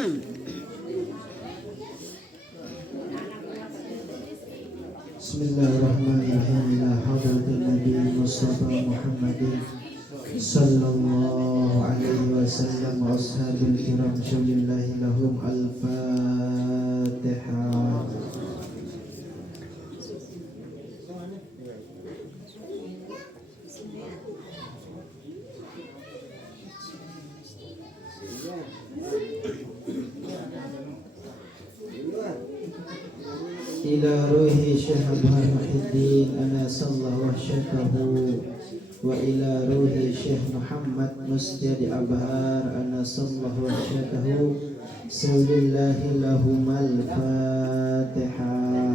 Bismillahirrahmanirrahim. Ila hadratin Nabi Mustafa Muhammadin sallallahu alaihi wasallam wa ashabil kiram syulillahi lahum al-fatihah. Ila ruhi Syekh Abdul Muhyiddin anasallahu wahsyatahu wa ila ruhi Syekh Muhammad Musjadi Abhar anasallahu wahsyatahu sallillahi lahumal fatihah.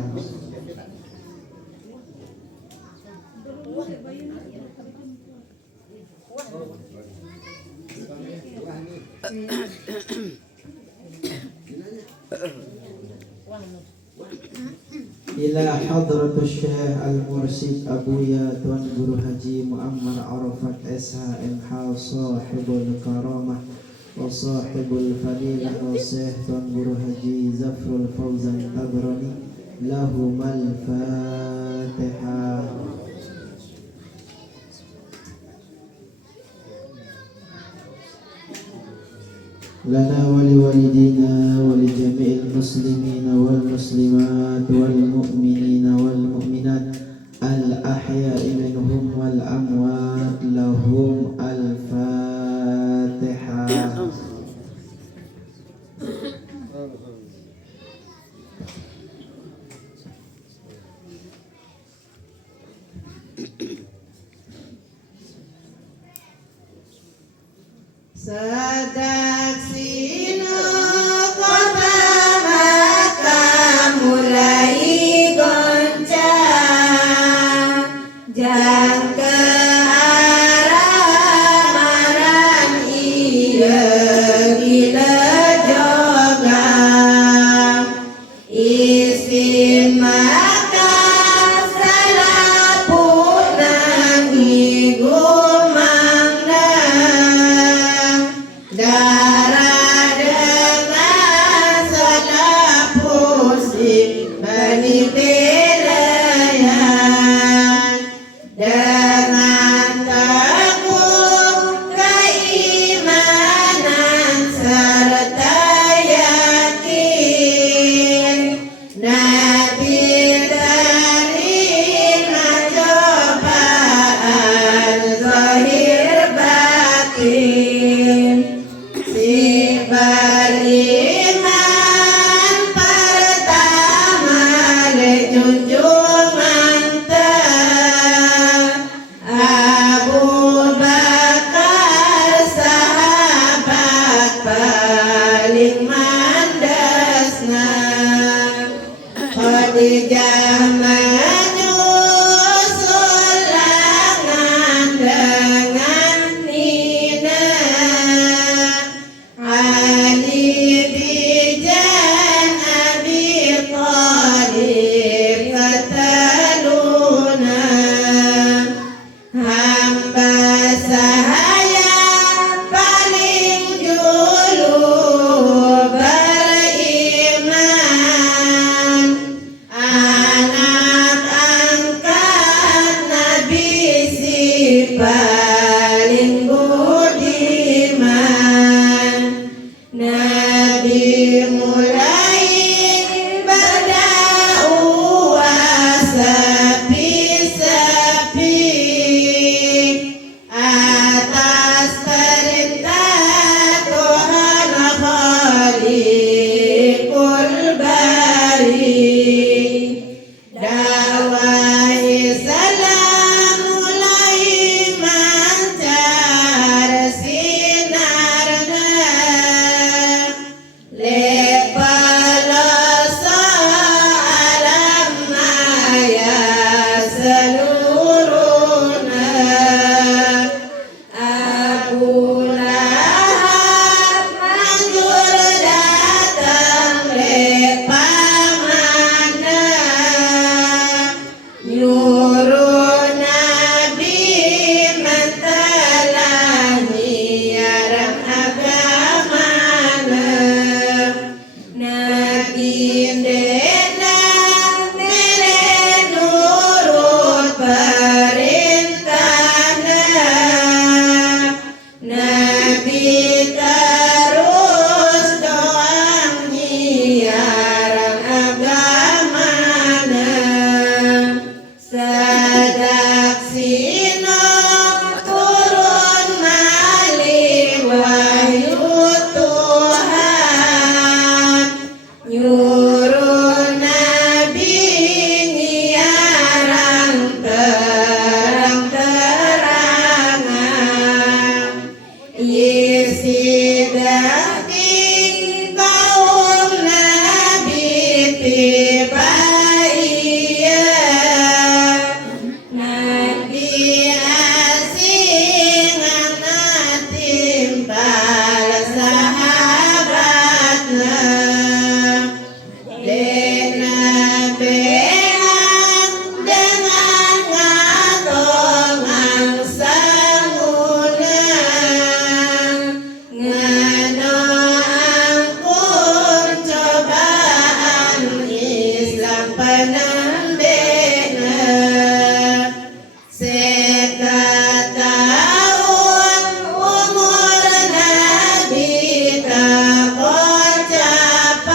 Ila hadratus Syekh Al-Mursyid Abuya Tuan Guru Haji Muammar Arafat SHMH sahibul karamah wa sahibul fadilah wa Syekh Tuan Guru Haji Zafrul Fauzan Tabrani lahumal fatihah. Lana wa liwalidina wa li jami'il muslimina wal muslimat wal mu'minina wal mu'minat al ahya'i minhum wal amwat lahum al fatihah. Sadaksina maka mulai goncang jang ke arah maran iya gila jogang isim maka salapunang igumang na bisidaking kaum Nabi tiba ia Nabi asing anak timbal sahabatnya dena beang dengan ngatongan sangunan ngano angkun cobaan Islam penandena sekatahun umur Nabi tak kocapan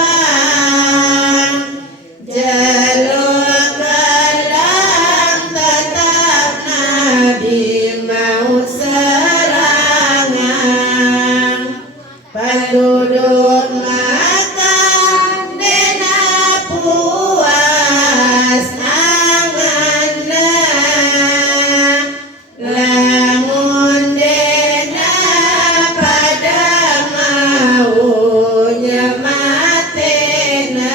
jalur kelam tetap Nabi mau serangan penduduk Makkah dena puas anganna lamun dena pada maunya matena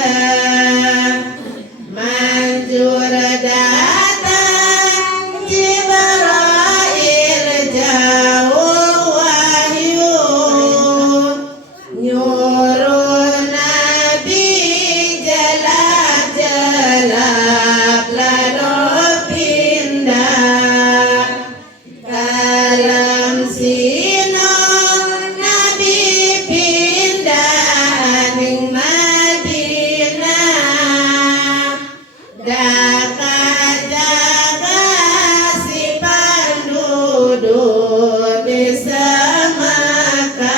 manjur datang Jibril jauh wahyu nyuruh Nabi jalap-jalap lalu pindah kalam sino Nabi pindah ning Madinah daka jaga si penduduk desa Makkah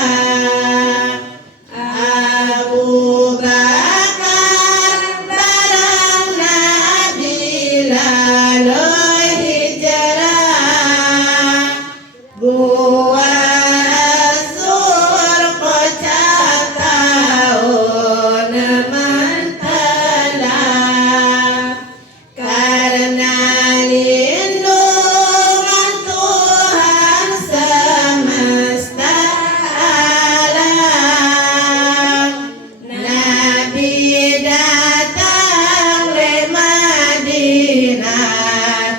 Abu Bakar bareng Nabi lalu hijrah gua Sur kocak tahun mentelah karena lindungan Tuhan semesta alam Nabi datang le Madinah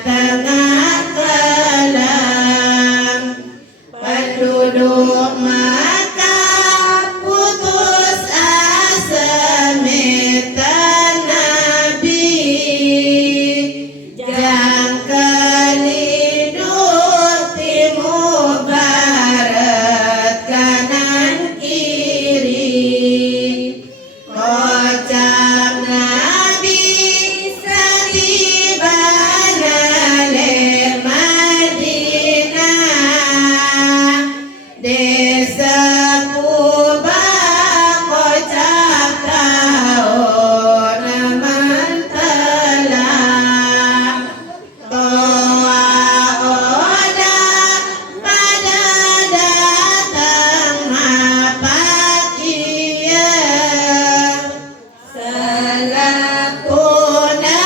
tengah kelam penduduk Makkah putus asa meta Nabi jangka hidup timur barat kanan kiri kocap Nabi satibana le Madinah desa Kuba kocap tahun mentelah toa oda pada datang mapakia selakuna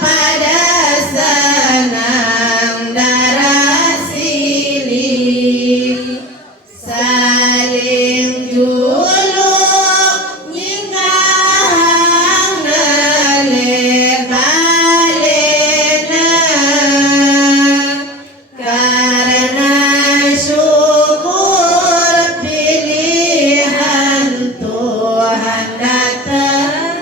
pada senang darah silih saling juluk nyingkahang nele balena karena syukur pilihan Tuhan datang.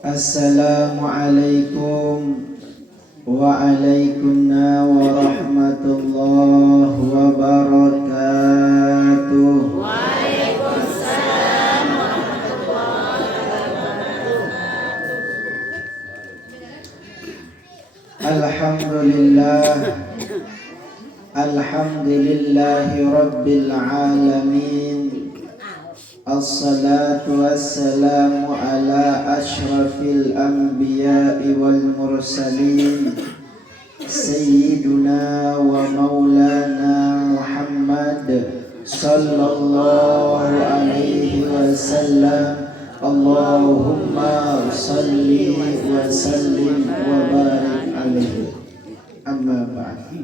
Assalamualaikum waalaikumsalam warahmatullahi wabarakatuh. Waalaikumsalam Alhamdulillah Alhamdulillahi Rabbil Alamin. Assalatu wassalamu ala ashrafil anbiya'i wal mursalin Sayyiduna wa maulana Muhammad Muhammad sallallahu alaihi wasallam. Allahumma salli wa sallim wa barik alaihi. Amma ba'd.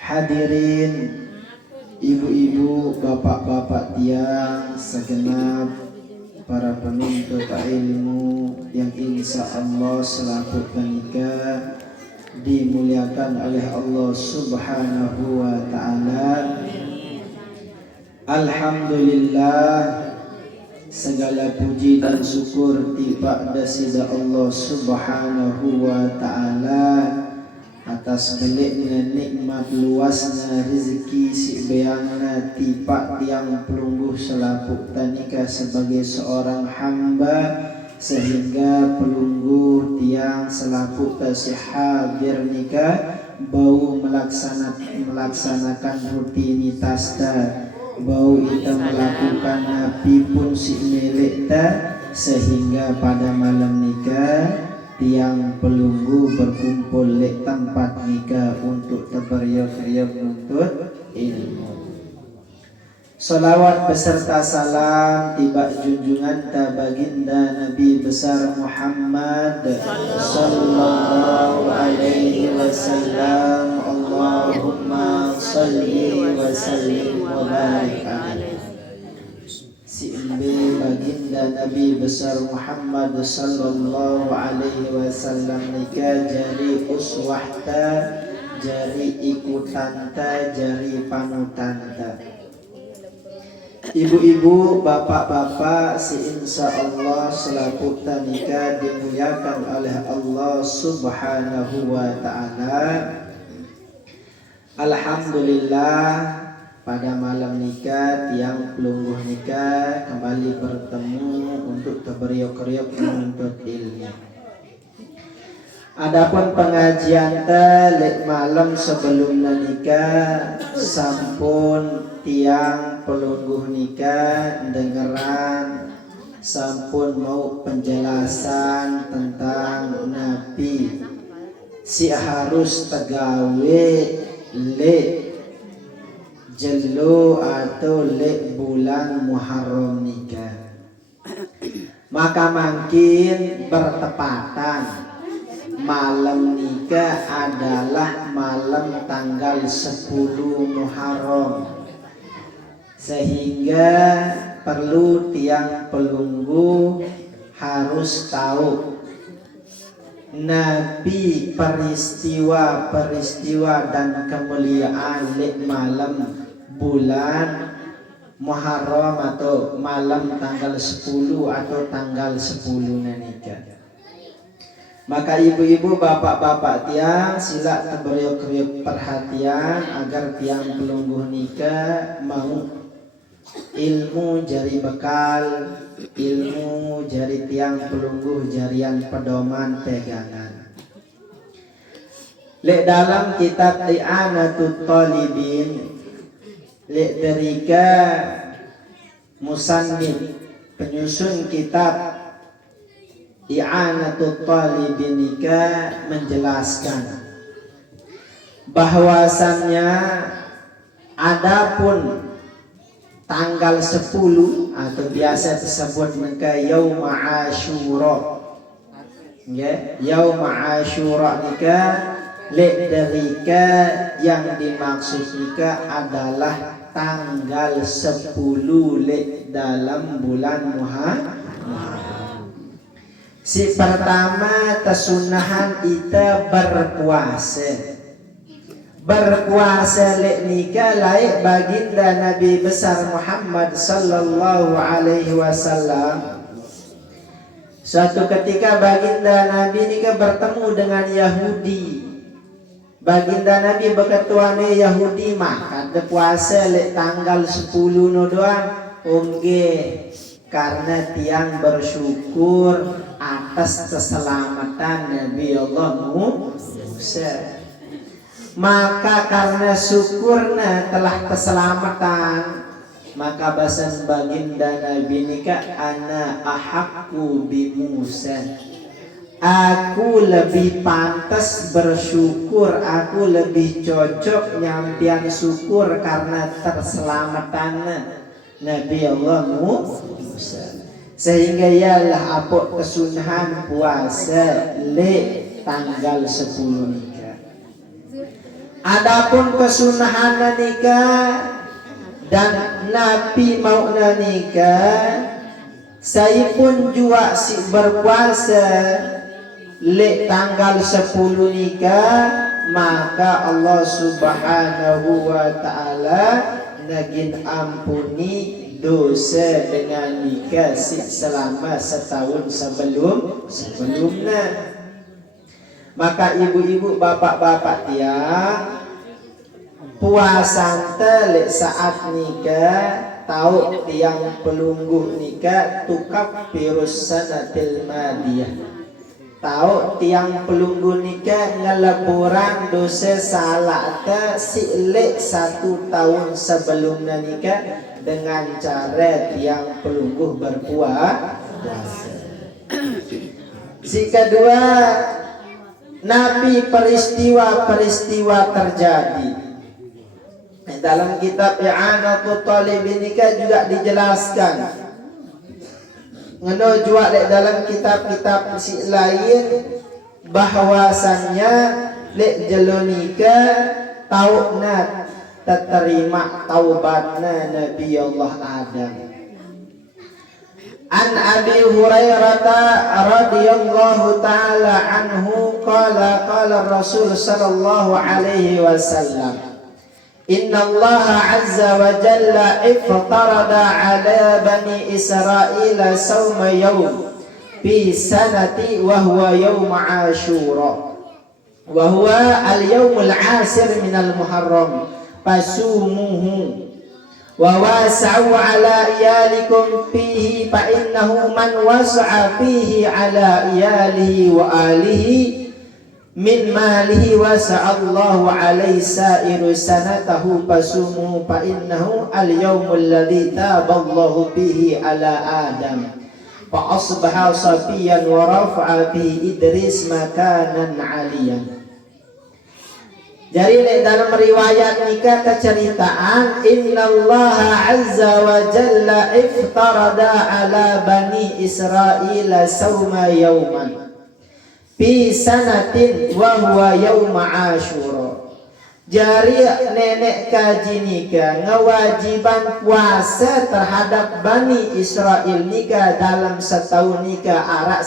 Hadirin ibu-ibu, bapak-bapak tiang, segenap para penuntut ilmu yang insya Allah selaku panitia dimuliakan oleh Allah Subhanahu wa ta'ala. Alhamdulillah, segala puji dan syukur tiba dasida Allah Subhanahu wa ta'ala atas beliknya nikmat luasnya rezeki si bayangna tiba tiang pelungguh selaku tanika sebagai seorang hamba, sehingga pelungguh tiang selaku tasih hadir nikah bau melaksanakan rutinitas ta, bau kita melakukan nabi pun si milik ta, sehingga pada malam nikah tiang pelunggu berkumpul di tempat nikah untuk terperiuk-riuk menuntut ilmu. Salawat beserta salam tiba junjungan ta baginda Nabi besar Muhammad sallallahu alaihi wasallam. Allahumma salli wa sallim wa barik alaihi. Si imbe baginda Nabi besar Muhammad sallallahu alaihi wasallam nikah jari uswahta, jari ikutanta, jari panutanta. Ibu-ibu, bapak-bapak, si insya Allah selaku tanika dimuliakan oleh Allah Subhanahu wa ta'ala. Alhamdulillah, pada malam nikah tiang pelungguh nikah kembali bertemu untuk terberiuk-riuk menuntut ilmu. Adapun pengajian lek malam sebelum nikah sampun tiang pelungguh nikah dengeran sampun mau penjelasan tentang Nabi si harus tegawe lek jelu atau lek bulan Muharram nikah, maka makin bertepatan malam nikah adalah malam tanggal 10 Muharram, sehingga perlu tiang pelunggu harus tahu Nabi peristiwa dan kemuliaan lek malam bulan Muharram atau malam tanggal 10 atau tanggal 10 nikah. Maka ibu-ibu, bapak-bapak tiang sila terberiuk-riuk perhatian agar tiang pelungguh nikah mau ilmu jari bekal, ilmu jari tiang pelungguh jarian pedoman pegangan. Lek dalam kitab I'anatul Talibin lek derika musannif penyusun kitab I'anatul Talibin nikah menjelaskan bahwasannya adapun tanggal 10 atau biasa disebut nikah Yaum Asyura, ya, Yaum Asyura nikah lek derika yang dimaksud nikah adalah tanggal 10 lek dalam bulan Muharram. Si pertama tesunahan ita berpuasa lek nikah laik baginda Nabi besar Muhammad sallallahu alaihi wasallam. Suatu ketika baginda Nabi nikah bertemu dengan Yahudi. Baginda Nabi berketuane Yahudi maka de puasa lek tanggal 10 no doang. Karena tiang bersyukur atas keselamatan Nabi Allah Musa. Maka karena syukurna telah keselamatan, maka basan baginda Nabi nikah ana ahakku bi Musa. aku lebih pantas bersyukur, aku lebih cocok nyampian syukur karena terselamatan Nabi Allah Musa. Sehingga ialah apa kesunahan puasa le tanggal 10 nikah. Adapun kesunahan nikah dan Nabi mau nikah, saya pun juga si berpuasa le tanggal 10 nikah, maka Allah Subhanahu wa ta'ala nagin ampuni dosa dengan nikah selama setahun sebelumnya. Maka ibu-ibu bapak-bapak tiang puasa le saat nikah tahu tiang pelungguh nikah tukap virus sanatil madiyah. Tahu tiang pelunggu nikah ngelaporan dosa salah silek 1 tahun sebelumnya nikah dengan cara tiang pelunggu berpuasa. Si kedua, Nabi peristiwa terjadi. Dalam kitab I'anatul Talibin nikah juga dijelaskan. Ngono juga dalam kitab-kitab si lain bahwasannya lek jelonika tauna terima taubatna Nabi Allah Adam. An Abi Hurairah radhiyallahu taala anhu qala Rasul sallallahu alaihi wasallam, Inna Allah azza wa jalla iftarada ala bani Israel sawma yawm fi sanati wa huwa yawm Ashura wa huwa al-yawm al-ashir min al-Muharram fasumuhu wa wasa'u ala iyalikum fihi fa innahu man wasa'a fihi ala iyalihi wa alihi min malihi wa sa'allahu alaihi sa'iru sanatahu fasumu fa innahu al-yawmul ladzi taballahu bihi ala Adam fa asbaha safiyan wa rafa'a bihi Idris makanan aliyan. Jadi dalam riwayat nikah keceritaan innallaha azza wa jalla iftarada ala bani Israel sawma yawman fi sanatin wa huwa yauma Ashura. Jari nenek kaji nikah ngewajiban puasa terhadap Bani Israel nikah dalam setahun nikah arak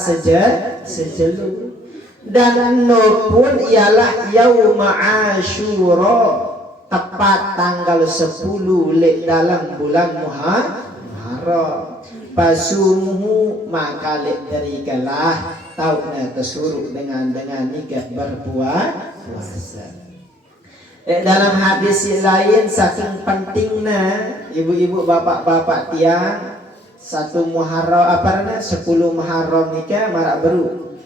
sejelu. Dan no pun ialah yauma Ashura tepat tanggal 10 lek dalam bulan Muharram. Pasumuhu maka lek derikalah tauna tersuruh dengan nikah berpuasa. Dalam hadis lain saking pentingnya ibu-ibu bapak-bapak tiang 1 Muharram 10 Muharram nikah marak beru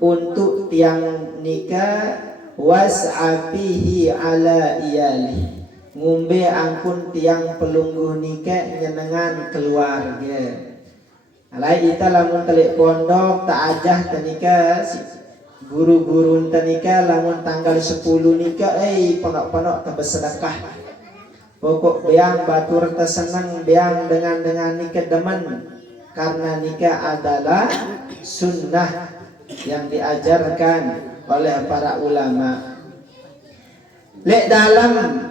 untuk tiang nikah was'afihi ala iyali ngumbe angkun tiang pelungguh nikah nyenengan keluarga. Alai ita lamun telik pondok tak ajah tenika guru-guru tenika lamun tanggal 10 nikah ponok-ponok bersedekah. Pokok beang batur tersenang beang dengan nikah demen karena nikah adalah sunnah yang diajarkan oleh para ulama. Lek dalam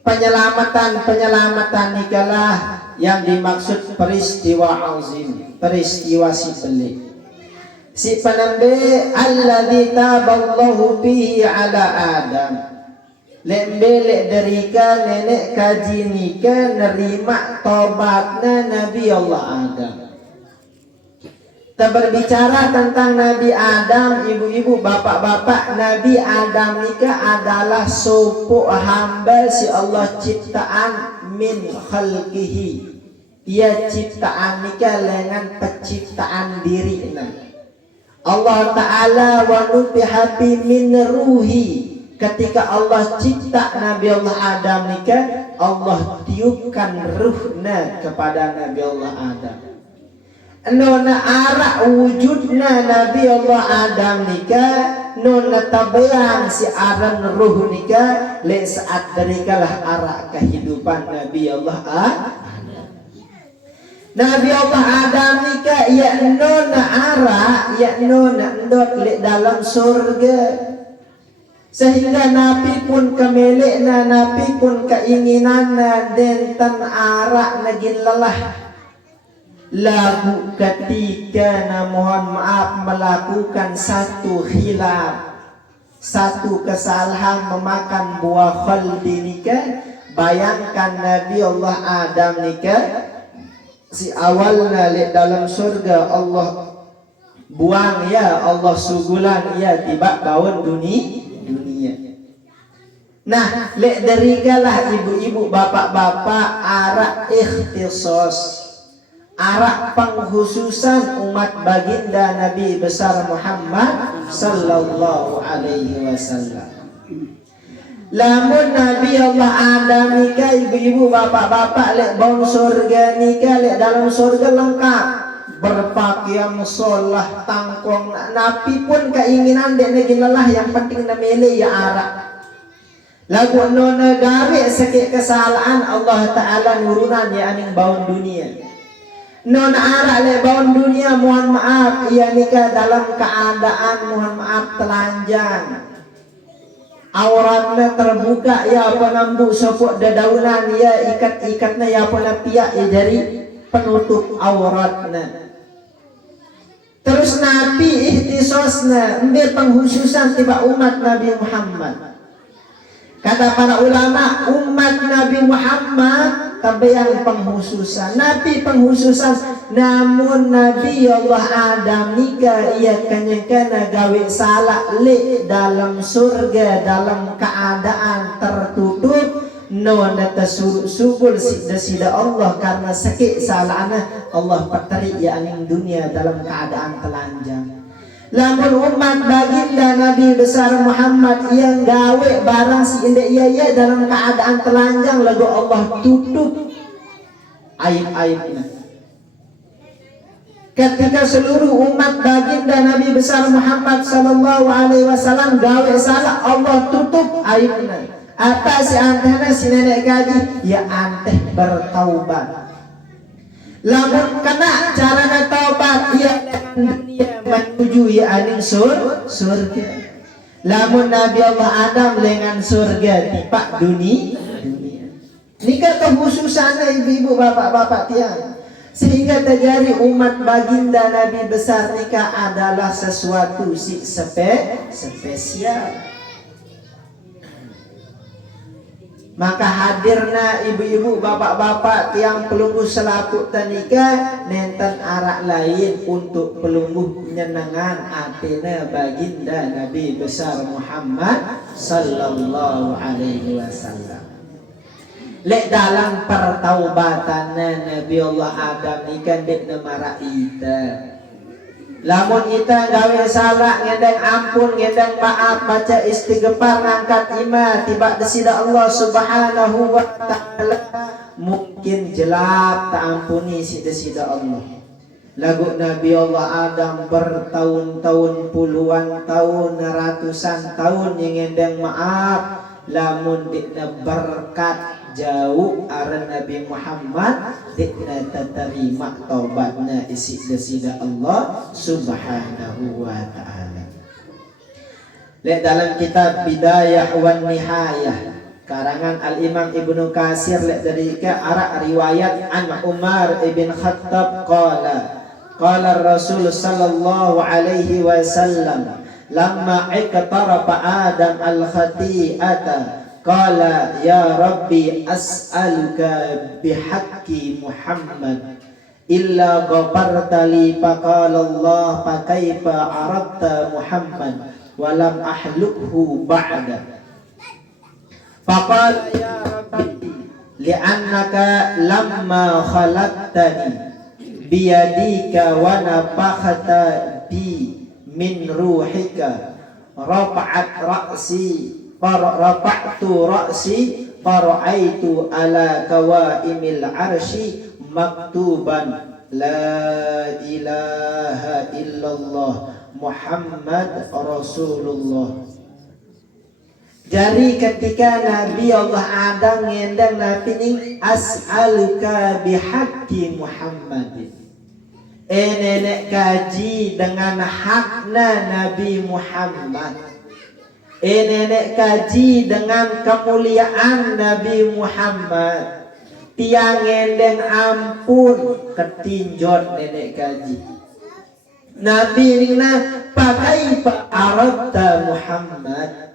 penyelamatan nikahlah yang dimaksud peristiwa azim, peristiwa si pelik. Si penambe alladzi taballahu bihi ala Adam. Lek derika nenek kaji nikah nerima tobatna Nabi Allah Adam. Kita berbicara tentang Nabi Adam, ibu-ibu, bapak-bapak. Nabi Adam nikah adalah sopo hamba si Allah ciptaan min khalqihi. Ia ciptaan nikah dengan penciptaan dirinya. Allah Ta'ala wa nufiha min ruhi. Ketika Allah cipta Nabi Allah Adam nikah, Allah tiupkan ruhnya kepada Nabi Allah Adam. nona arak wujudna Nabi Allah Adam nika nona tabayang si aran ruh nika le saat derikalah arak kehidupan Nabi Allah Nabi Allah Adam nika ya nona arak ya nona ndot le dalam surga sehingga Nabi pun kemelek na Nabi pun keinginan na dentan arak nagin lelah lagu ketika na mohon maaf melakukan satu khilaf satu kesalahan memakan buah khaldi nikah. Bayangkan Nabi Allah Adam nikah si awalnya lihat dalam surga Allah buang ya Allah sugulan ya tiba bawon dunia. Nah, lek derigalah ibu-ibu bapak-bapak arak ikhtisos, arak pengkhususan umat baginda Nabi besar Muhammad sallallahu alaihi wasallam. Lamun Nabi Allah Adam nikah ibu-ibu bapak-bapak lek bawon surga nikah lek dalam surga lengkap berpakaian sholah tangkong Nabi pun keinginan dek negin lelah yang penting namanya ya arak lagu nona gawe sakit kesalahan Allah Ta'ala nurunan ya aning bawon dunia nona arak le bawon dunia mohon maaf ia nikah dalam keadaan mohon maaf telanjang auratnya terbuka ya penambuk sopok dedaunan ya ikat-ikatnya ya penapiak ya dari penutup auratnya. Terus Nabi ihtisosna ambil pengkhususan tiba umat Nabi Muhammad. Kata para ulama umat Nabi Muhammad tapi yang pengkhususan Nabi pengkhususan namun Nabi Allah Adam nikah ia kanyang-kana gawe salah le dalam surga dalam keadaan tertutup nona tasubul sida Allah karena sakit salahna Allah peteri ya aning dunia dalam keadaan telanjang. Lamun umat baginda Nabi besar Muhammad yang gawe barang si indah iya dalam keadaan telanjang lagu Allah tutup aib-aibnya. Ketika seluruh umat baginda Nabi besar Muhammad sallallahu alaihi wasallam gawe salah Allah tutup aibnya. Atas si antena si nenek gaji ya anteh bertaubat. Lamun kena cara taubat ya dunia menuju ya aning surga. Lamun Nabi Allah Adam dengan surga tipak dunia. Nikah kekhususan ibu-ibu bapak-bapak tiang. Sehingga terjadi umat baginda Nabi besar nikah adalah sesuatu si spesial. Maka hadirna ibu-ibu bapak-bapak tiang pelungguh selaku tanika nenten arak lain untuk pelungguh nyenangan atina baginda Nabi besar Muhammad sallallahu alaihi wasallam. Lek dalam pertaubatan Nabi Allah Adam ikan dek nemara ita. Lamun kita gawe salah ngedeng ampun ngedeng maaf baca istighfar ngangkat iman tiba desida Allah subhanahu wa ta'ala mungkin jelap tak ampuni si desida Allah. Lagu Nabi Allah Adam bertahun-tahun puluhan tahun ratusan tahun yang ngedeng maaf lamun dikna berkat jauh aran Nabi Muhammad dikna terima taubatna isi desida Allah subhanahu wa ta'ala. Lihat dalam kitab Bidayah wan Nihayah karangan Al-Imam Ibnu Katsir lihat dari ke arah riwayat an Umar ibn Khattab qala Rasul sallallahu alaihi wasallam lamma iqtarafa Adam al-khati'ata qala ya Rabbi as'aluka bihaqqi Muhammad illa ghafarta li faqala Allah fa kaifa aradta Muhammad wa lam ahlukhu ba'da faqala ya Rabbi li'annaka lamma khalaqtani biyadika wa nafakhta bi min ruhika rafa'tu ra'si fara'aitu ala kawaimil arshi maktuban La ilaha illallah Muhammad Rasulullah. Jadi ketika Nabi Allah Adam ngendang Nabi ini as'aluka bihaqqi Muhammadin. Nenek kaji dengan hakna Nabi Muhammad. Nenek kaji dengan kemuliaan Nabi Muhammad. Tiang ngendeng ampun ketinjot nenek kaji. Nabi ini pakai Arabta Muhammad.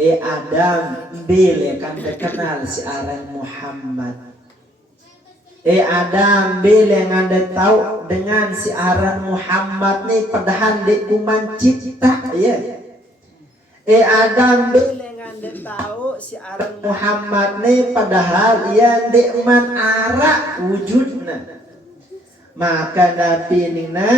Adam bile kan kenal si aran Muhammad. Adam bile ngande tahu dengan si aran Muhammad nih padahal di kuman cipta ya. Adam bile ngande tahu si aran Muhammad nih padahal ia di man ara wujudna. Maka Nabi nina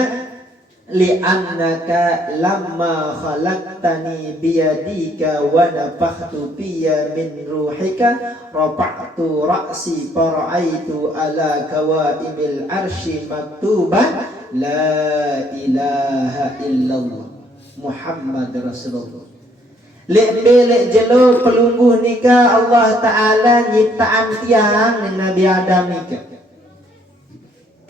li'annaka lamma khalaqtani biyadika wa nafakhtu fiyya min ruhika rafa'tu ra'si fara'aitu ala kawaimil arsy maktuban la ilaha illallah Muhammad Rasulullah. Lek jelo pelungguh nika Allah Ta'ala nyiptaan tiang Nabi Adam nika.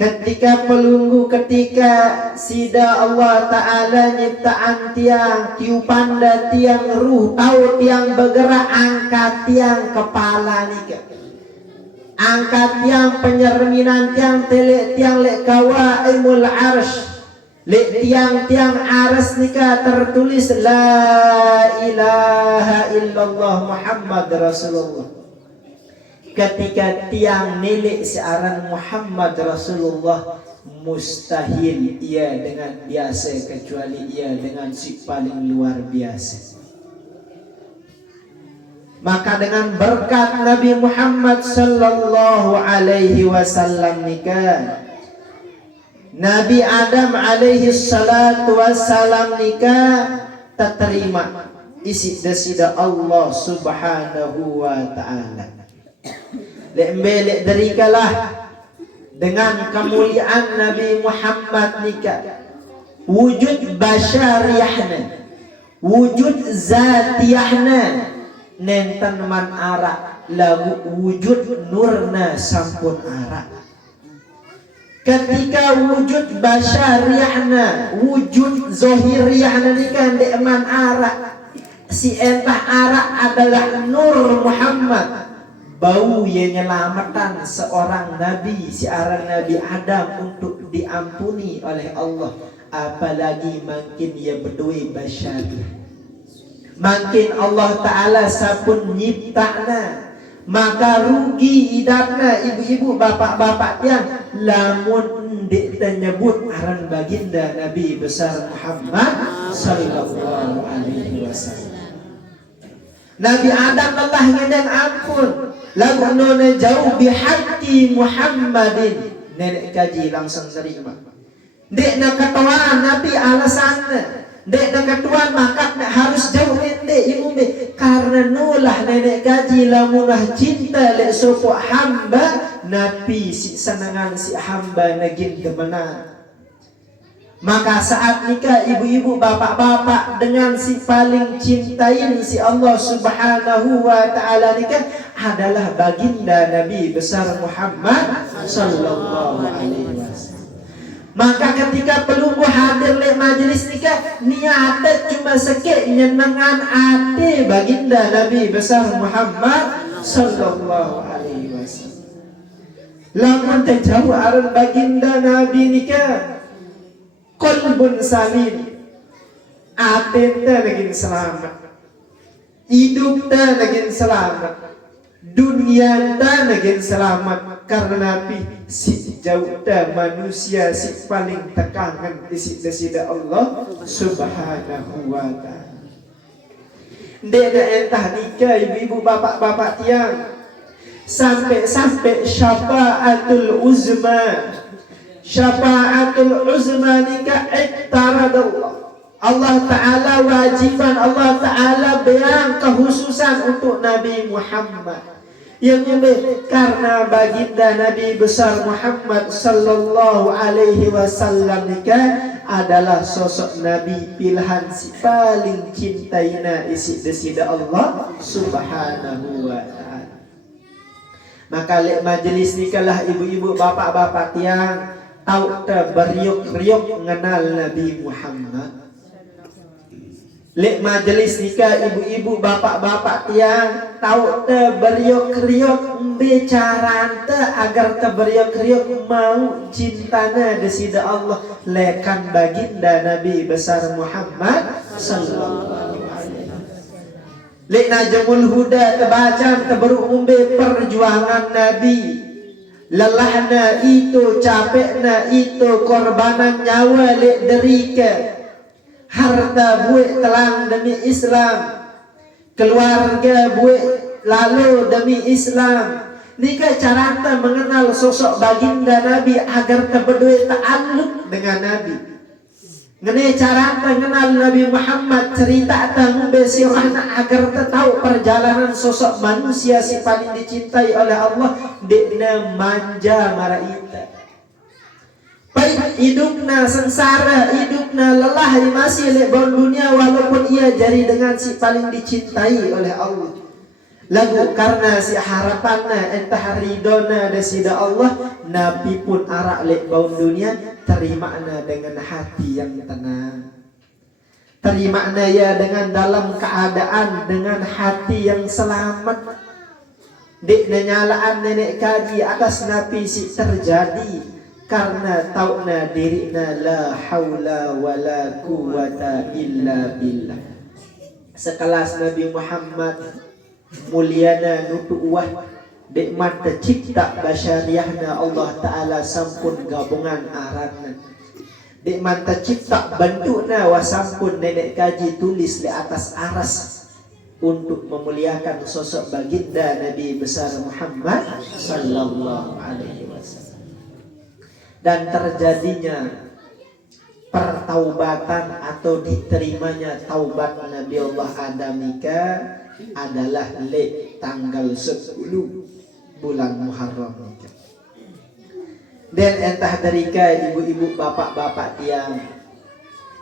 Ketika sida Allah Ta'ala nyiptaan tiang, tiupan tiang ruh, tahu tiang bergerak, angkat tiang kepala nika. Angkat tiang penyerminan tiang telek tiang lek kawaimul arsh. Lek tiang aras nika tertulis la ilaha illallah Muhammad Rasulullah. Ketika tiang nelik searan Muhammad Rasulullah, mustahil ia dengan biasa kecuali ia dengan si paling luar biasa. Maka dengan berkat Nabi Muhammad sallallahu alaihi wasallam nikah, Nabi Adam alaihi salatu wassalam nikah terterima isi desida Allah subhanahu wa ta'ala. Lembelek derikalah dengan kemuliaan Nabi Muhammad nikah wujud basyariyahna, wujud zatiyahna nenten man ara lagu wujud nurna sampun ara. Ketika wujud basyariyahna, wujud zohiriyahna nikah ndek man ara, si entah ara adalah nur Muhammad. Bau yang menyelamatkan seorang nabi, siaran Nabi Adam untuk diampuni oleh Allah. Apalagi makin ia berdua basyari. Makin Allah Ta'ala sapun nyiptana. Maka rugi idapna ibu-ibu bapak-bapak yang lamun ndik tenyebut aran baginda Nabi besar Muhammad sallallahu alaihi wasallam. Nabi Adam Allah ngeden ampun. Lagu nona jauh bihaqqi Muhammadin. Nenek kaji langsung terima. Dek nak ketuan Nabi alasannya. Dek nak ketuan maka harus jauh dek ibu be. Karena nulah nenek kaji lamunah cinta lek sopo hamba Nabi si senangan si hamba nagin demenan. Maka saat nikah ibu-ibu bapak-bapak dengan si paling cintain si Allah subhanahu wa ta'ala nikah adalah baginda Nabi besar Muhammad sallallahu alaihi wasallam. Maka ketika pelunggu hadir le majelis nikah niatnya cuma sekek nyenengan hati baginda Nabi besar Muhammad sallallahu alaihi wasallam. Lamun terjauh aran baginda Nabi nikah qalbun salim, atenta lagi selamat, hidup ta lagi selamat, dunia ta lagi selamat. Karena Nabi si jauh ta manusia si paling tekangan di sida Allah subhanahu wa ta'ala. Deda entah nikah ibu-ibu bapak-bapak tiang sampai syafaatul uzma. Syafaatul uzma nikah iktaradallah. Allah Ta'ala wajiban, Allah Ta'ala beang kekhususan untuk Nabi Muhammad. Yang karena baginda Nabi besar Muhammad sallallahu alaihi wasallam nikah adalah sosok Nabi pilihan si paling cintaina isi desida Allah subhanahu wa ta'ala. Maka lek majelis nikalah ibu-ibu bapak-bapak tiang tahu beriuk-riuk mengenal Nabi Muhammad. Lek majelis nikah ibu-ibu bapak-bapak tiang tahu beriuk-riuk bicara agar beriuk-riuk mau cintana desida Allah lekan baginda Nabi besar Muhammad sallallahu alaihi wasallam. Lek najmul huda tebaca teberumbe perjuangan Nabi, lelahna itu, capekna itu, korbanan nyawa lek derika, harta buat telang demi Islam, keluarga buat lalu demi Islam. Nika caranta mengenal sosok baginda Nabi agar terberdua ta'alluq dengan Nabi. Ngene caranta mengenal Nabi Muhammad cerita tentang besirahna agar tahu perjalanan sosok manusia si paling dicintai oleh Allah dekna manja maraita. Baik hidupna sengsara, hidupna lelah masih lebon dunia walaupun ia jari dengan si paling dicintai oleh Allah. Lagu karena si harapanna entah ridona desida Allah, Nabi pun arak lebon dunia terimana dengan hati yang tenang. Terimana ya dengan dalam keadaan dengan hati yang selamat. Dek nyalaan nenek kaji atas Nabi si terjadi karena tauna dirina la haula wala quwata illa billah. Sekelas Nabi Muhammad mulyana nutuwah dek mata cipta basyariahna Allah Ta'ala sampun gabungan aratna. Dek mata cipta bentukna wasampun nenek kaji tulis di atas aras untuk memuliakan sosok baginda Nabi besar Muhammad sallallahu alaihi wasallam. Dan terjadinya pertaubatan atau diterimanya taubat Nabi Allah Adam nikah adalah tanggal 10 bulan Muharram nikah. Dan entah derika ibu-ibu bapak-bapak tiang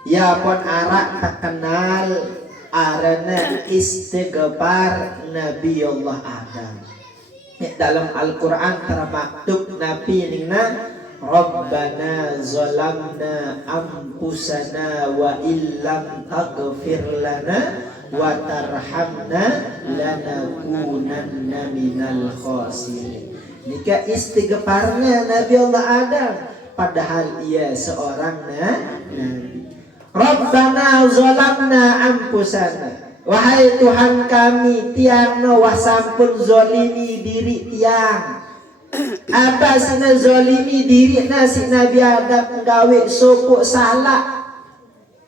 ya pun arak terkenal arana istighfar Nabi Allah Adam. Dalam Al-Quran termaktub Nabi nina Rabbana zalamna anfusana wa illam taghfir lana wa tarhamna lanakunanna minal khasirin. Nika istighfarnya Nabi Allah Adam padahal ia seorang nabi. Rabbana zalamna anfusana, wahai Tuhan kami tiang no wasampun zolimi diri tiang. Apa sina zolimi diri nasi Nabi Adam gawe sopok salah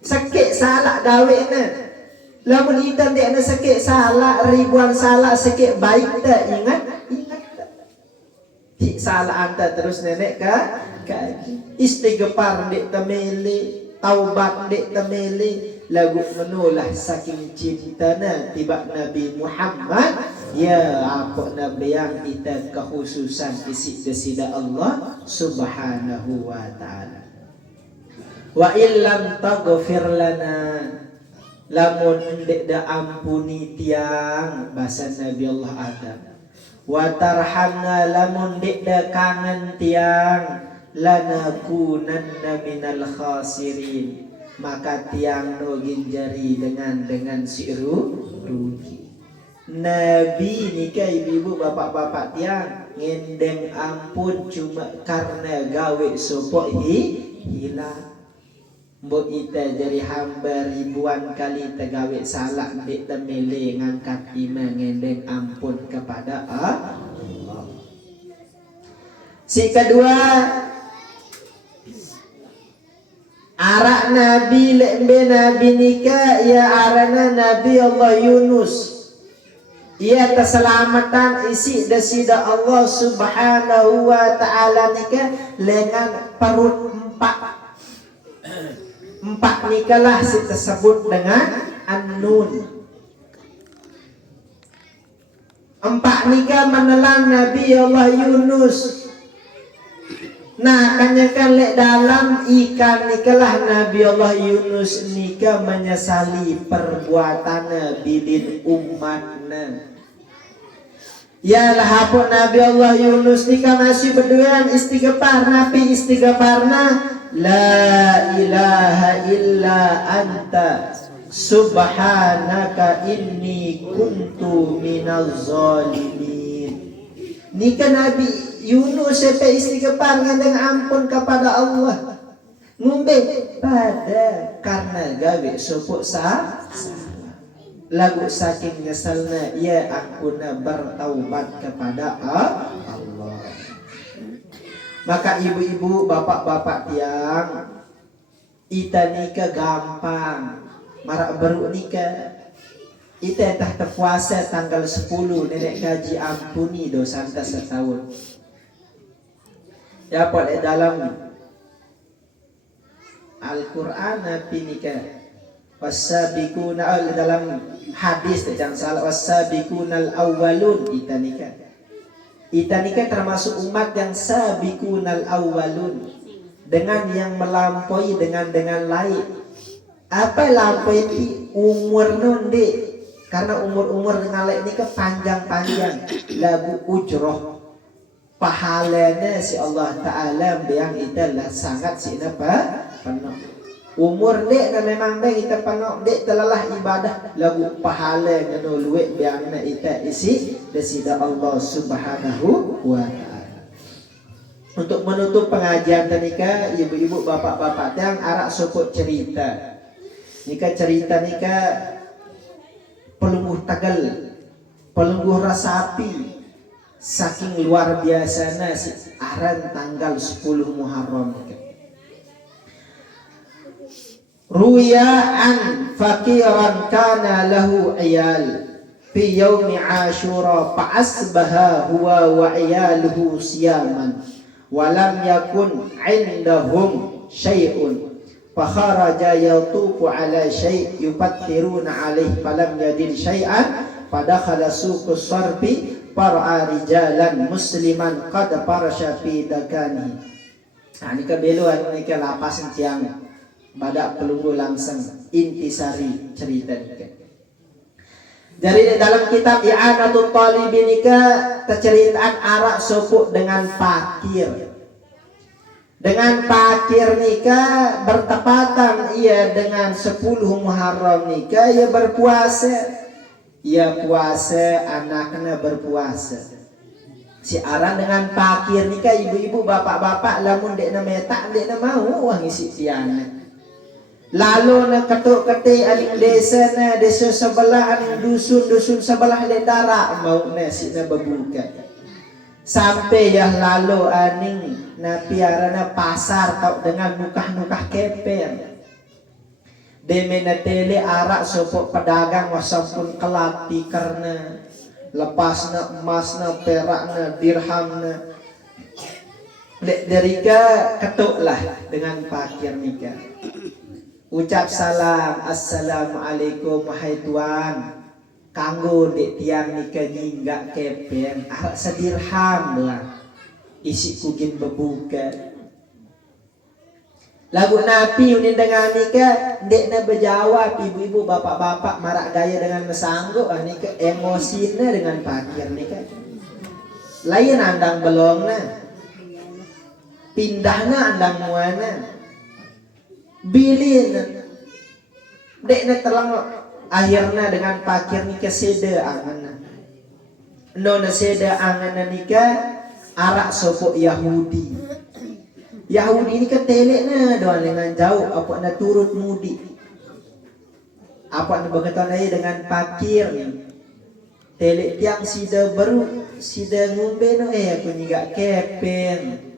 sekik salah gawe na. Lamun kita dek na sekik salah ribuan salah sekik baik tak ingat tak salah anta terus nenek ka istighfar dek temeli taubat dek temeli lagu menulah saking cintana tiba Nabi Muhammad ya apa nabi yang kita kekhususan isi desida Allah subhanahu wa ta'ala. Wa illam taghfir lana lamun ndek da ampuni tiang bahasa Nabi Allah Adam. Wa tarhamna lamun ndek da kangen tiang lanakunanna minal khasirin, maka tiang no ginjari dengan si rugi. Nabi nikah ibu-ibu bapak-bapak tiang ngendeng ampun cuma karena gawe sopok hilang. Mbok ita jadi hamba ribuan kali tegawe salah dek temele ngangkat iman ngendeng ampun kepada Allah. Si kedua arak Nabi lembe Nabi nikah ya arana Nabi Allah Yunus. Ia keselamatan isi desida Allah subhanahu wa ta'ala nikah dengan perut empat nikahlah si tersebut dengan An-Nun. Empat nikah menelan Nabi Allah Yunus. Nah, kanyakan lek dalam ikan nikalah Nabi Allah Yunus nikah menyesali perbuatannya bilin umatnya. Ya lah apa Nabi Allah Yunus nikah masih berduaan istighfar. Nabi istighfarna la ilaha illa anta subhanaka inni kuntu minaz zalimin. Nikah Nabi Yunus sampai istighfar dengan ampun kepada Allah. Ngumbe pada karena gawe sopok salah. Lagu saking nyesalna ia ampuna bertaubat kepada Allah. Maka ibu-ibu, bapak-bapak tiang, ita nikah gampang, marak baru nikah. Ita tah terpuasa tanggal 10 nenek gaji ampuni dosa anta setahun. Ya pada dalam Al-Quran Nabi nikah wasabiquna dalam hadis jangan salah wasabiqunal awwalun ita nikah termasuk umat yang sabiqunal awwalun dengan yang melampaui dengan lain. Apa lampaui itu umur nonde karena umur ngalek nikah panjang lagu ujroh pahalanya si Allah Ta'ala yang itulah sangat si napa penuh. Umur dek na memang dek kita pangok dek telalah ibadah lagu pahala ngeno luwek biangna ita isi desida Allah Subhanahu wa taala. Untuk menutup pengajian nikah ibu-ibu bapak-bapak yang arak sopot cerita. Cerita nikah pelungguh Tegal, pelungguh Rasapi saking luar biasanya si aran tanggal 10 Muharram nikah. Ruya an fakiran kana lahu iyal fi yaumi Ashura fa asbaha huwa wa iyaluhu siyaman wa lam yakun indahum syai'un fa kharaja yatufu ala syai' yufattiruna alaihi falam yadil syai'an padakhala suqus sarfi par'a rijalan musliman qad parasha fi dakani. Nah ini kebeluan ini ke lapas tiang badak pelunggu langsung intisari cerita nikah. Jadi dalam kitab I'anatul Talibin nikah terceritaan arak sopuk dengan pakir. Dengan pakir nikah bertepatan ia dengan 10 Muharram nikah ia berpuasa. Ia puasa anaknya berpuasa. Si aran dengan pakir nikah ibu-ibu bapak-bapak lamun dek nama tak dek nama mau wang isi tiana. Lalu na ketuk-ketik aling desa na desa sebelah aling dusun sebelah ledara mau na si na berbuka. Sampai ya lalu aning na piara na pasar tau dengan nukah keper. Deme na tele arak sopok pedagang wasampun kelati karena lepas na emas na perak na dirham na. Derika ketuklah dengan pakir nikah. Ucap salam, assalamualaikum wahai tuan. Kanggo dek tiang nikah nyinggak kepeng, arak sedirham lah. Isi kugin berbuka. Lagu Nabi unin dengan nikah, dek na berjawab ibu-ibu bapak-bapak marak gaya dengan mesanggup, nikah emosinya dengan pakir nikah. Lain andang belong na, pindahna andang muana. Bilin dek na telang akhirnya dengan pakir nikah seda angan nona seda angan nikah arak sopok Yahudi ini ketelek na doang dengan jauh apa na turut mudi apa na berkata na dengan pakir ni telek tiang sida baru sida ngumbe no aku nyiga kepen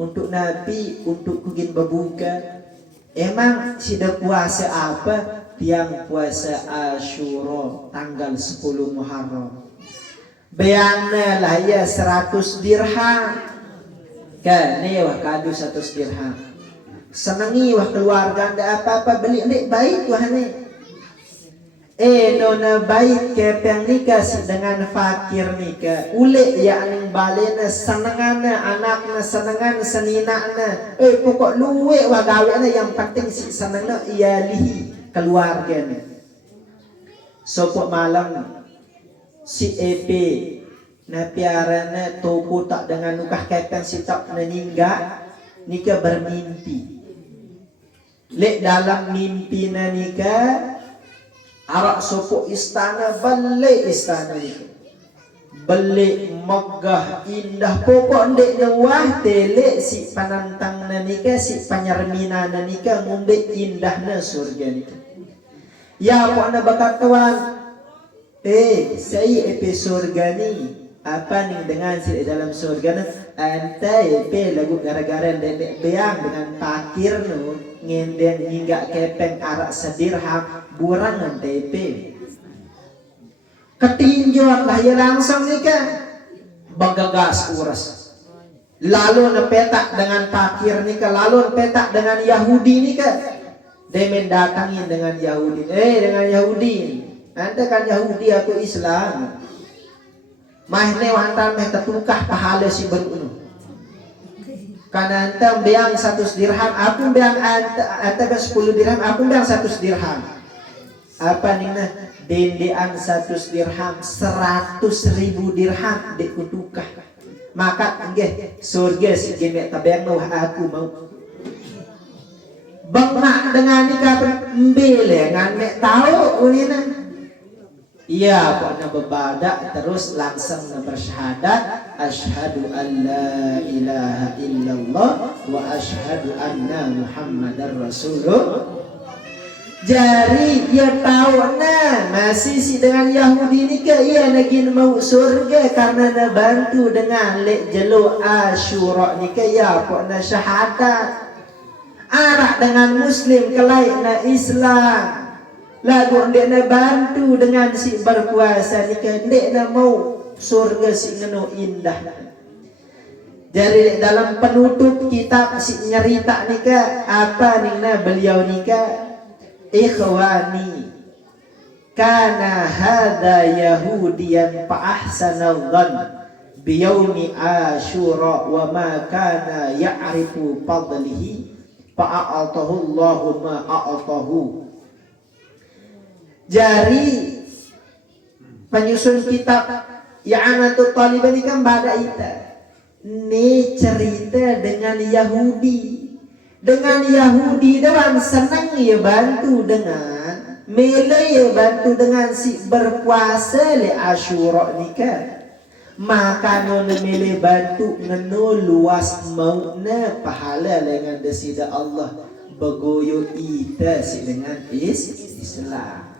untuk Nabi untuk kugin berbuka. Emang sudah puasa apa? Tiang puasa Ashura tanggal 10 Muharram. Bayangna lah ya 100 dirham. Kan ni wah kado 100 dirham. Senangi wah keluarga anda apa-apa beli baik wah ni. nona baik kepeng nikah si dengan fakir nikah ule ya aning balena senengana anakna senengan seninana pokok luwe wa gaweana yang penting si senengna ialihi keluarganya sopok malam si EP na piarana topo tak dengan nukah kepeng si tak meninggal nikah bermimpi lek dalam mimpi na nikah arak sopo istana balik istana itu balik megah indah pokok ndek wah telek si panantang nanika si panyarmina nanika ngumbe indahna surga itu ya apa na bakat kawan saya epe surga ni apa nih dengan si dalam surga na anta epe lagu gara-gara ndek beang dengan pakir nu ngenden hingga kepeng arak sedirham burangan TP ketinjauan lah ya langsung nikah bagagas uras lalu nepetak dengan pakir nikah lalu nepetak dengan Yahudi nikah dia mendatangin dengan Yahudi dengan Yahudi anda kan Yahudi aku Islam mahne wantan meh tetukah pahala si berunuh karena anta beang 100 dirham aku beang anta 10 dirham aku beang 100 dirham apa nih nah dendean 100 dirham 100.000 dirham dikutukah maka nggih surga si gene tabeng noh aku mau bangmak dengan nikah mbele ngan mek tahu unina iya pokoknya bebadak terus langsung bersyahadat asyhadu an la ilaha illallah wa asyhadu anna muhammadar rasulullah jari ia tahu nah masih si dengan Yahudi ni ke ia lagi mau surga karena na bantu dengan lek jelo Asyura ni ke ya pokoknya syahadat arah dengan muslim kelai na Islam lagu ndek na bantu dengan si berkuasa ni ke ndek na mau surga si ngeno indah jadi dalam penutup kitab si nyerita ni ke apa ning na beliau ni ke ikhwani kana hadha yahudiyan fa ahsanal dhann biyaumi Asyura wa ma kana ya'rifu fadlihi fa a'atahu Allahu ma a'atahu. Jari penyusun kitab I'anatul Talibin ini kan pada ita ini cerita dengan Yahudi dalam senang ya bantu dengan mele ya bantu dengan si berpuasa le Asyura nikah maka non mele bantu ngeno luas mauna pahala dengan desida Allah begoyo ita si dengan Islam.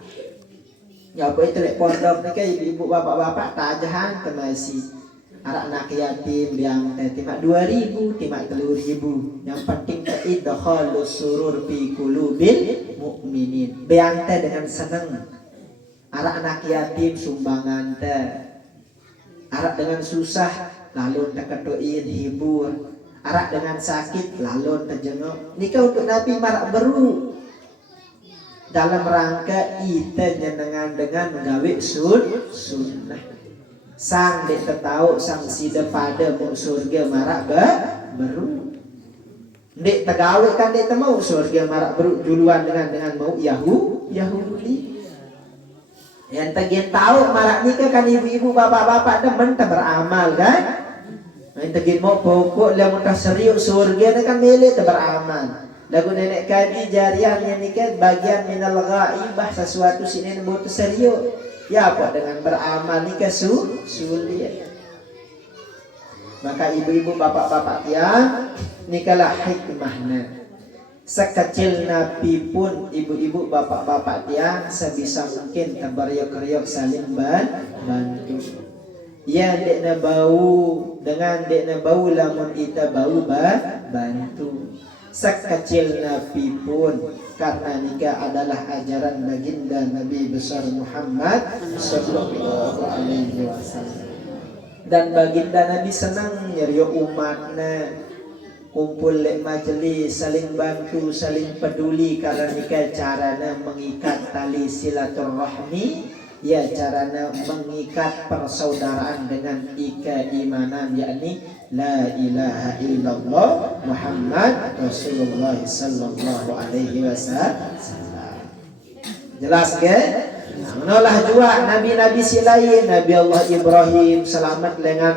Ya apa itu lek pondok ni kan ibu bapak-bapak tajahan temasi anak anak yatim yang timak 2.000 timak 3.000 yang penting idkhalus surur fi qulubil mukminin beang teh dengan senang anak anak yatim sumbangan teh arak dengan susah lalu teh kedoin hibur arak dengan sakit lalu teh jenguk nikah untuk Nabi marak beru dalam rangka ita nyenengan dengan gawe sunnah sang dek tahu sang sida pada mau surga marak beru dek tegawe kan dek mau surga marak beru duluan dengan mau Yahudi yang tegin tahu marak nikah kan ibu-ibu bapak-bapak demen beramal kan yang tegin mau pokok lah mudah serius surga kan milih beramal. Lagu nenek kaji jariah yang nikah bagian minal ghaibah sesuatu sini buat serius ya apa dengan beramal nikah sulit maka ibu-ibu bapak-bapak ya nikahlah hikmahnya sekecil nabi pun ibu-ibu bapak-bapak ya sebisa mungkin tabaryok-ryok saling bantu ya dek na bau dengan dek na bau lamun ita bau bantu sekecil nabi pun karena nikah adalah ajaran baginda Nabi besar Muhammad sallallahu alaihi wasallam dan baginda Nabi senang nyeri umatnya kumpul lek majelis, saling bantu, saling peduli, karena nikah carana mengikat tali silaturahmi, ya carana mengikat persaudaraan dengan keimanan, yakni la ilaha illallah Muhammad Rasulullah sallallahu alaihi wasallam. Jelas ke? Menolak juga nabi-nabi si lain, Nabi Allah Ibrahim selamat dengan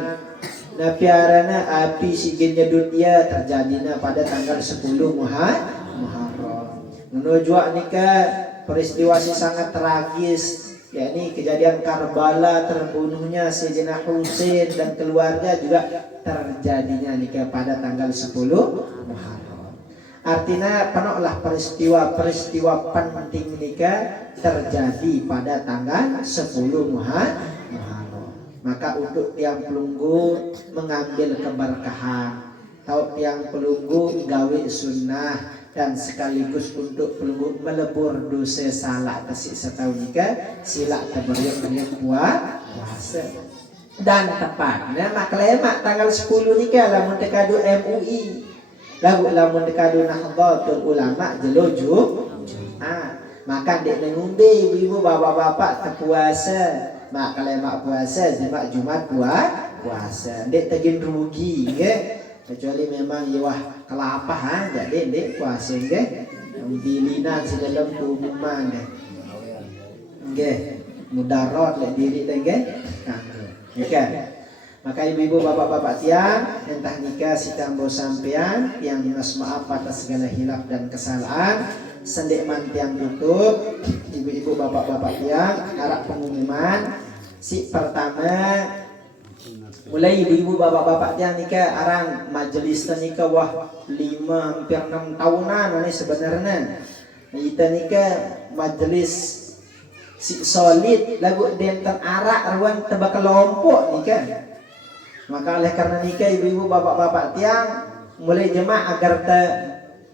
Nabi arana api siginnya dunia terjadinya pada tanggal 10 Muharram. Menuju nikah peristiwa si sangat tragis, yakni kejadian Karbala, terbunuhnya Sayyidina Husain dan keluarga, juga terjadinya nikah pada tanggal 10 Muharram. Artinya penuhlah peristiwa penting nikah terjadi pada tanggal 10 Muharram. Maka untuk tiang pelunggu mengambil keberkahan, tahu tiang pelunggu gawe sunnah, dan sekaligus untuk pelunggu melebur dosa salah tasik setahun nikah sila terberiak puasa. Dan tepatnya maklema tanggal 10 nikah lamun dekadu MUI, lagu lamun dekadu Nahdlatul Ulama jeloju. Maka dek ngumbe ibu-ibu bapak-bapak terpuasa, mak kalemak puasa, jemak Jumat puasa. Dek tegin rugi nge, kecuali memang yawah kelapa jadi dek puasa nge, bilinan sedalam keumuman nge, mudarat lek diri nge, kan? Maka ibu-ibu bapak-bapak tiang entah nikah si tambo sampean yang minus maaf atas segala hilaf dan kesalahan. Sendek mantiang tutup, ibu-ibu bapak-bapak tiang arah pengumuman. Si pertama mulai ibu-ibu bapak-bapak tiang nikah arang majelis nikah wah 5 hampir 6 tahunan ini sebenarnya. Kita nikah majelis si solid lagu denten arak ruan tebak kelompok nikah. Maka oleh karena nikah ibu-ibu bapak-bapak tiang mulai jemaah agar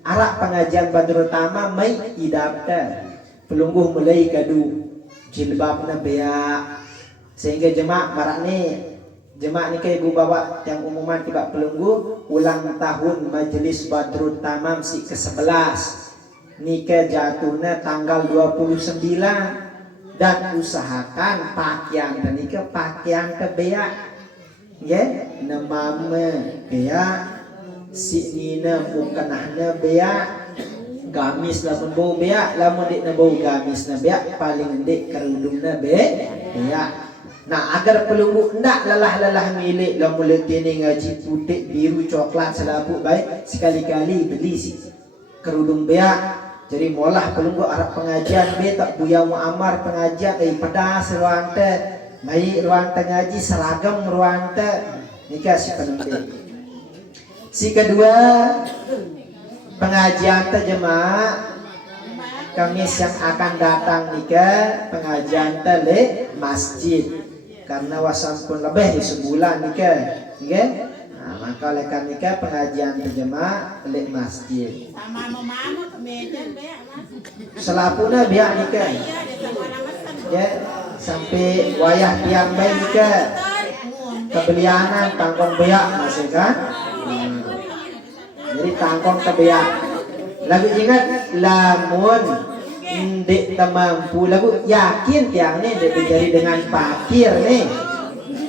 arak pengajian Badrul Tama mai idapta pelungguh mulai kadu jilbabna beak, sehingga jemaah marak ni jemaah nikah ibu bapak yang umuman tiba pelungguh ulang tahun majelis Badrul Tamam si ke-11 nikah jatuhnya tanggal 29, dan usahakan pakaian nikah pakaian kebeak ya namanya beak, si nina bukanahna beak, gamis lamun bau beak, lamun dik na bau gamis na beak, paling dik kerudungna beak. Nah agar pelunggu ndak lelah-lelah milik lamun letini ngaji putih biru coklat selaput baik, sekali-kali beli si kerudung beak. Jadi molah pelunggu arab pengajian be tak buya muamar pengajian pedas ruante, baik ruante ngaji seragam ruante nikah si penting. Si kedua pengajian jemaah Kamis yang akan datang nikah pengajian le masjid, karena wasampun lebih di sebulan nikah, okay? Nah, maka oleh karena nikah pengajian jemaah le masjid. Selapuna biak nikah, ya sampai wayah tiang baik nikah kebelianan tangkong biak masih kan. Jadi tangkong kebeak. Lagu ingat lamun ndek mampu lagu yakin tiang nih ndek dijari dengan pakir nih.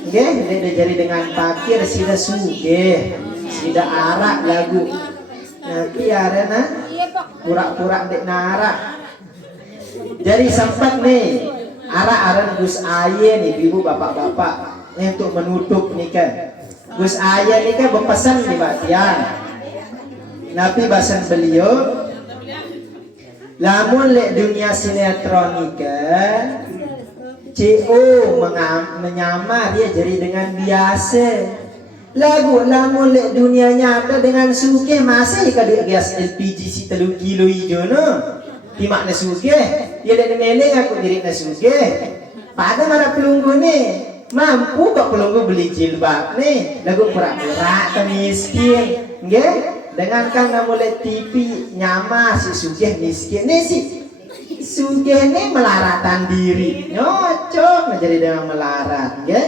Nggih, ndek dijari dengan pakir sida sugih, sida arak lagu. Nanti arena pura-pura ndek narak. Jadi sempat nih arak-aran Gus Aye nih ibu bapak-bapak untuk menutup nikah. Gus Aye nikah berpesan di Pak Tiang. Nabi bahasan beliau lamun lek dunia sinetronika CO menyamar dia jadi dengan biasa lagu lamun lek dunia nyata dengan suke masih kada gas LPG si 3 kilo hijau no timak na suke dia dari meleng aku diri na suke pada mana pelunggu ni mampu kok pelunggu beli jilbab nih lagu pura-pura miskin nggih. Dengan kan mulai TV nyama si sugih miskin nih si sugih nih melaratan diri nyocok menjadi dengan melarat ya.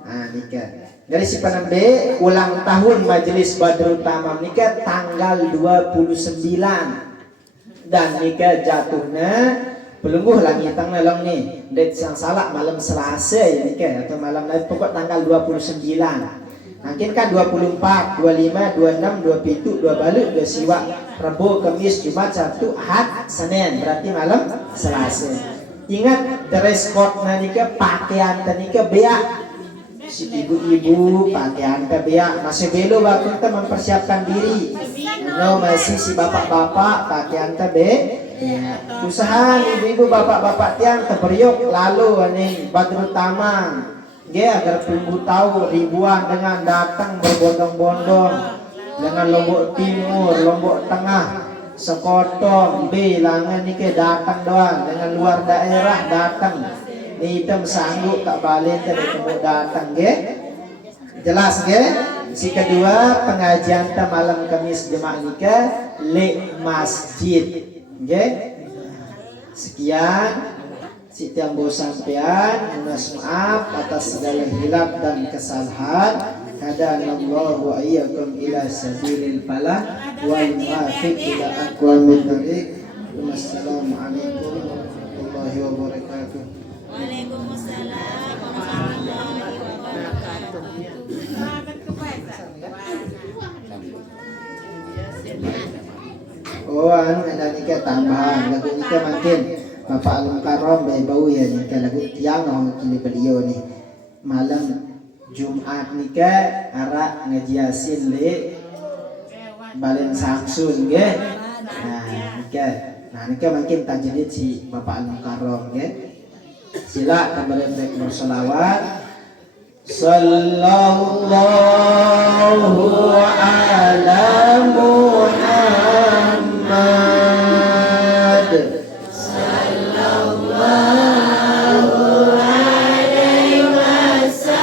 Nah nikah Jadi si penembe ulang tahun Majelis Badrul Tamam nika tanggal 29 dan nika jatuhnya pelungguh langit tanggal long nih date yang salah malam Selasa ya nika atau malam lain pokok tanggal 29. Mungkin kan 24, 25, 26, 27, 2 balik, 2 siwak, Rabu, Kamis, Jumat, Sabtu, Ahad, Senin. Berarti malam Selasa. Ingat dress code nika pakaian nika beak. Si ibu-ibu pakaian beak masih belum waktu kita mempersiapkan diri. No, masih si bapak-bapak pakaian beak. Usaha ibu-ibu bapak-bapak tiang terperiuk lalu nih Badrul Tamam. Agar pelunggu tahu ribuan dengan datang berbondong-bondong dengan Lombok Timur, Lombok Tengah, Sekotong, bilangan nih datang doang dengan luar daerah datang. Hitam sanggup tak balik ketemu datang jelas si kedua pengajian malam Kamis jemaah nikah le masjid sekian si tiang sampean munas maaf atas segala hilaf dan kesalahan hadanallahu wa iyyakum ila sabilil falah wal muwaffiq ila aqwamit thariq. Wassalamualaikum warahmatullahi wabarakatuh. Waalaikumsalam warahmatullahi wabarakatuh. Oh, ada nikah tambahan lagu nikah makin Bapak Al-Mukarram bau ya nikah lagu tiang orang kini beliau nih malam Jumat nikah arak ngejiasin le balen Samsun nah nikah makin tajwid si Bapak Al-Mukarram sila kembali bersolawat sallallahu ala Muhammad sallallahu alaihi wasallam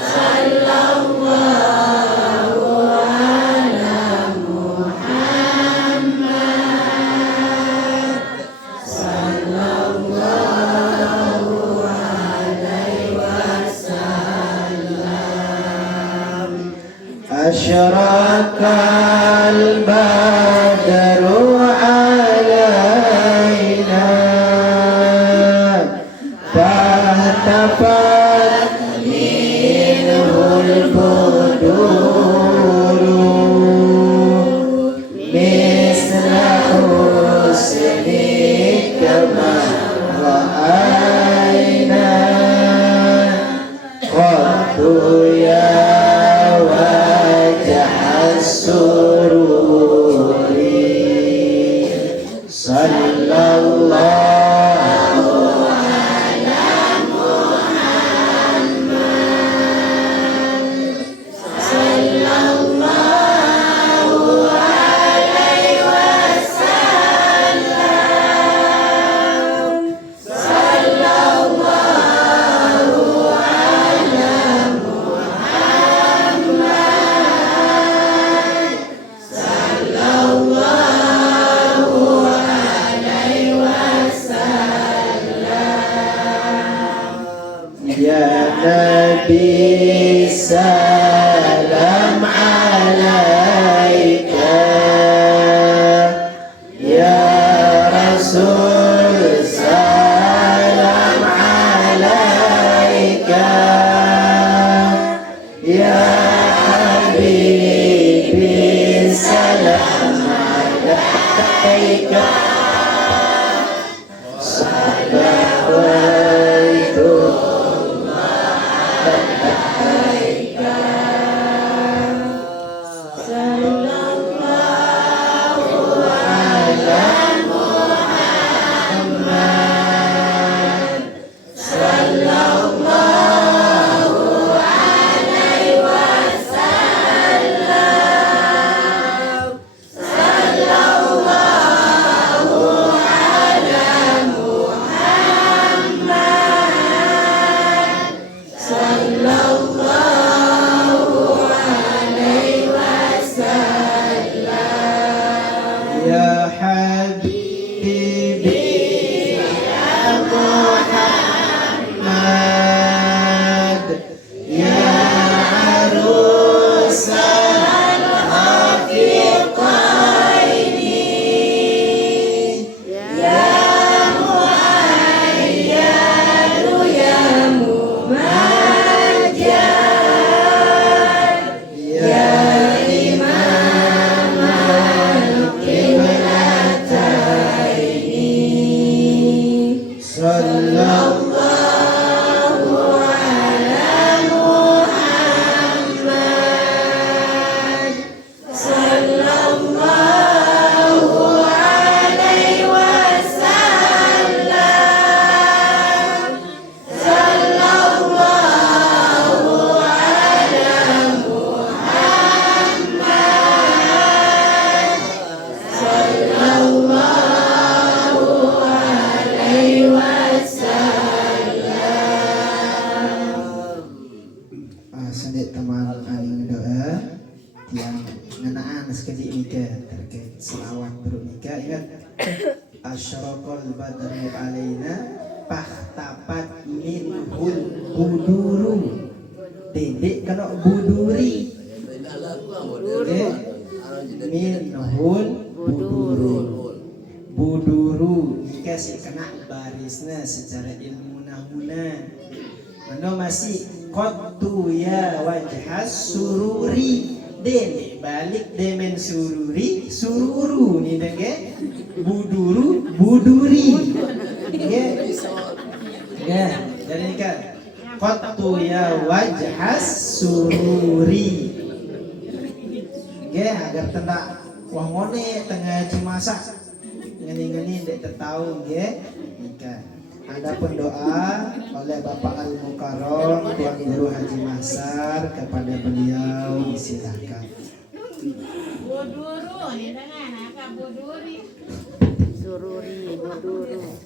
sallallahu ala Muhammad sallallahu alaihi wasallam. Asyraqal badru alaina fahtafat minhul buduru misla husnika ma ra'aina qaddu ya sururi sallallahu ala Muhammad sallallahu alaihi wasallam sallallahu ala Muhammad sallallahu alaihi wasallam. Ya Nabi salam alaika ya Rasul salam alaika ya Habibi salam alaika salawatullah alaika adik teman aning doa yang ngenaan sekejap nikah terkait selawat beruk nikah. Ingat asyraqal badru alaina fahtapat minhul buduru. Dedek kalau buduri. Okay. Minhul buduru. Buduru nikah si kena barisnya secara ilmu nahuna. Mana masih qattu ya wajhas sururi. Dene balik demen sururi sururu ni denge buduru buduri ya jadi ni kan qattu ya wajhas sururi agar tendak wah ngone tengah cimasak ngeni-ngeni dek tertahu nikah. Adapun doa oleh Bapak Al-Mukarram Tuan Guru Haji Mahsar kepada beliau disilakan. Buduru ni dengan apa buduri? Sururi, buduru.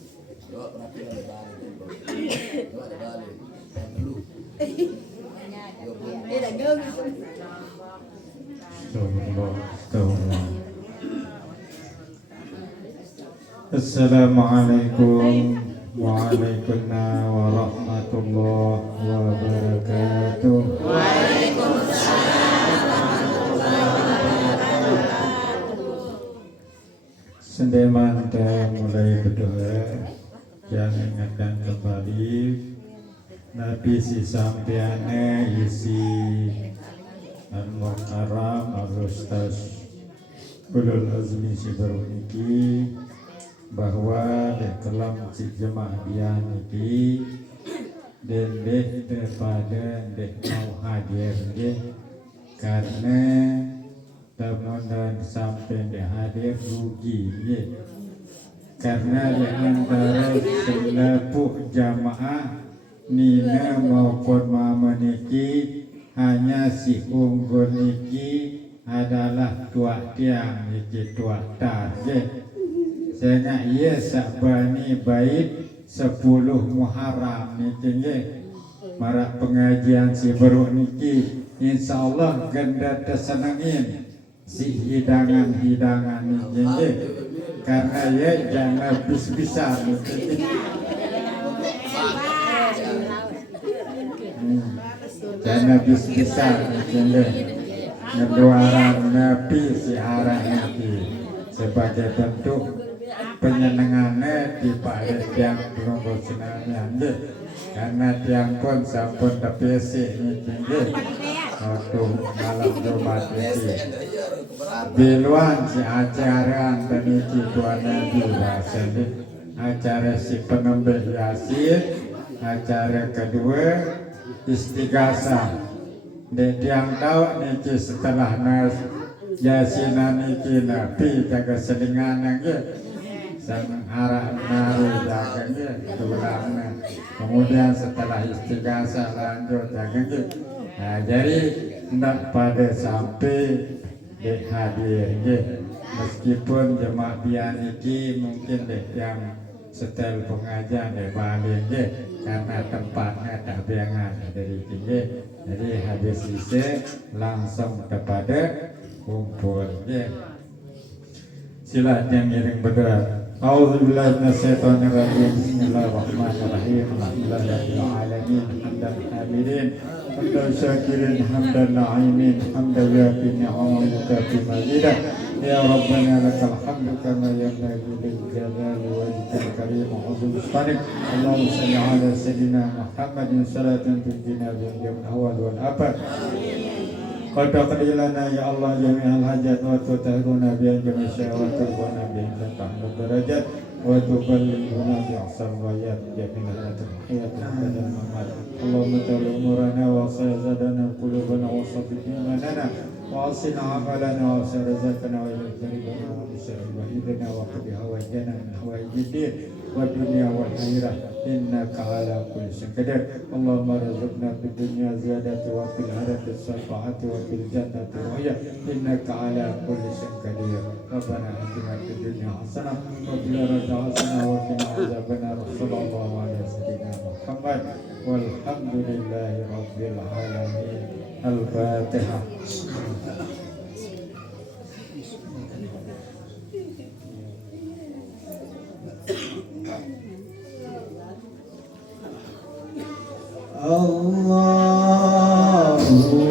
Assalamualaikum Waalaikumsalam warahmatullahi wabarakatuh. Sendeman kita mulai berdoa, jangan ingatkan kembali Nabi si sampiane isi Al-Mukarram Al-Ustaz Ulul Azmi si baru niki bahwa dalam si jemaah dia niki dan daripada mau hadir karena teman sampai dia hadir rugi karena di antara selepuk jamaah Nina maupun mama niki hanya si unggul niki adalah tua tiang niki tua tar sehingga ia sabani baik 10 Muharram niki marak pengajian si baru niki insyaallah ganda tersenangin si hidangan-hidangan niki karena ia jangan bis-bisan niki jangan bis-bisan niki ngedoaran Nabi si arah niki sebagai bentuk penyenangannya di pada tiang penunggu senangnya karena tiang pun sampun terpesik tinggi waktu malam Jumat ini biluan si acara peniki Tuan Nabi Wasani acara si penembak Yasin acara kedua istighasah di tiang tahu niki setelah nas Yasinan niki Nabi jaga selingan sang arah naru jaganya tulangnya kemudian setelah istighasah lanjut jaganya jadi hendak pada sampai hadir meskipun jemaah bian ini mungkin yang setel pengajian balik karena tempatnya tak biangan dari tinggi jadi habis isi langsung kepada kumpul sila yang ngiring berdoa. A'udzubillahi minasyaitonir rajim. Bismillahirrahmanirrahim. Alhamdulillahirabbil alamin. Hamdan hamidin, hamdan syakirin, hamdan na'imin, hamdan yafi ni'amaka fi mazidah. Ya Rabbana lakal hamdu kama yanbaghi lil jalali wajhikal karim wa 'azimi sultanik. Allahumma shalli ala sayyidina Muhammadin salatan tunjina min jamil ahwal wal afat. Qad taqdilana ya Allah jami'al hajat wa tutahiruna bi'an jami'al syahwat wa nabi'an ta'amud darajat wa tuballighuna bi'asal wayat jami'al hayat dan mamat. Allahumma ta'ala umurana wa sayazadana qulubana wa sabbit imanana wa asina amalana wa sarazakana wa ilal karibana wa bisa'il wahidana wa qadi hawajana min hawajiddin والدنيا والآخرة إنك على كل شيء قدير اللهم ارزقنا في الدنيا زيادة وفي الآخرة الشفاعة وفي الجنة رؤيا إنك على كل شيء قدير ربنا آتنا في الدنيا حسنة وفي الآخرة حسنة وقنا عذاب النار صلى الله على سيدنا محمد والحمد لله رب العالمين الفاتحة. الله